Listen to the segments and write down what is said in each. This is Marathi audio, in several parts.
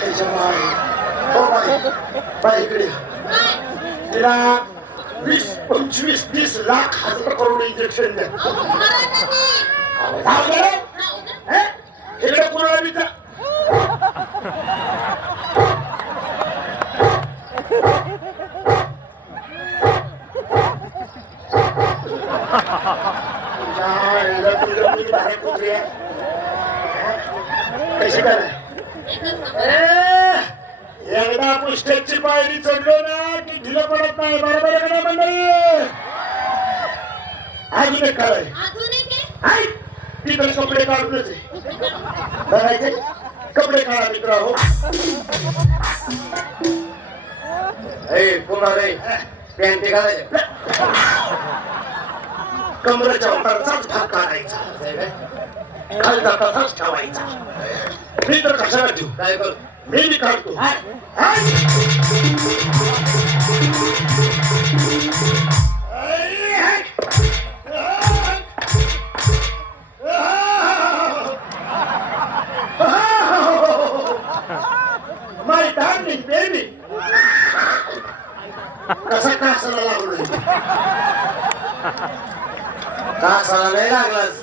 त्याच्यामुळे हो बाई बाई इकडे तिला वीस पंचवीस तीस लाख हजार करोड इंजेक्शन द्या जाऊ दे. हे? इकडे कुणाला विचार तुझ्या तुझ्या कशी ए, एकदा स्टेजची पायरी चढलो ना की ढिलं पडत नाही. बरोबर आहे का मंडळी? अजून एक काय आहे तिकडे कपडे काढूनच बघायचे? कपडे काढा मित्र हो. पुन्हा रे. पॅन्ट घालायचे कमरेच्या उतारचाच भाग काढायचा. खालचा तसाच ठेवायचा मी तर कशाला ठेवू काय कर मी बी काढतो My darling baby. कसा कासाला लागलोय कासाला नाही लागलास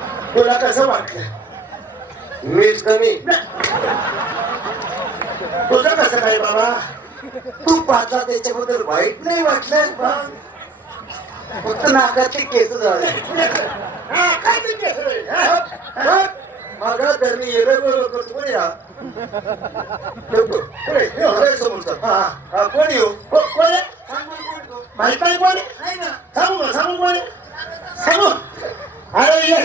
तुला कसं वाटलं मीच कमी तुझं कसं काय बाबा? तू पाहता त्याच्याबद्दल वाईट नाही वाटलं? फक्त नाकातले केस झाले. हा, माझा तर मी येलो बोलो या. समोरचा. कोण येऊ हो? हो, कोण माहीत नाही कोण सांगू सांगू कोण सांगू. अरे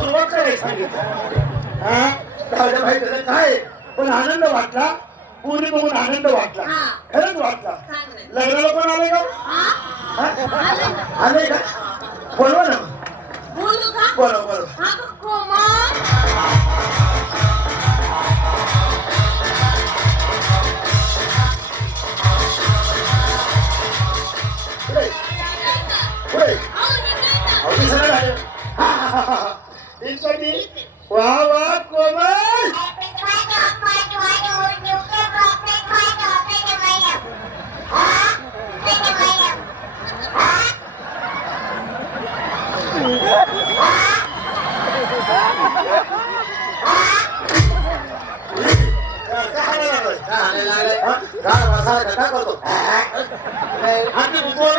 सुरुवात करायला सांगितलं हा त्याचं काय? पण आनंद वाटला पूर्वी बघून आनंद वाटला. खरंच वाटला. लग्नाला पण आले का हा? आले का हाणायला लागलाय? का हाणायला लागलाय? हा? का बसा, का करतो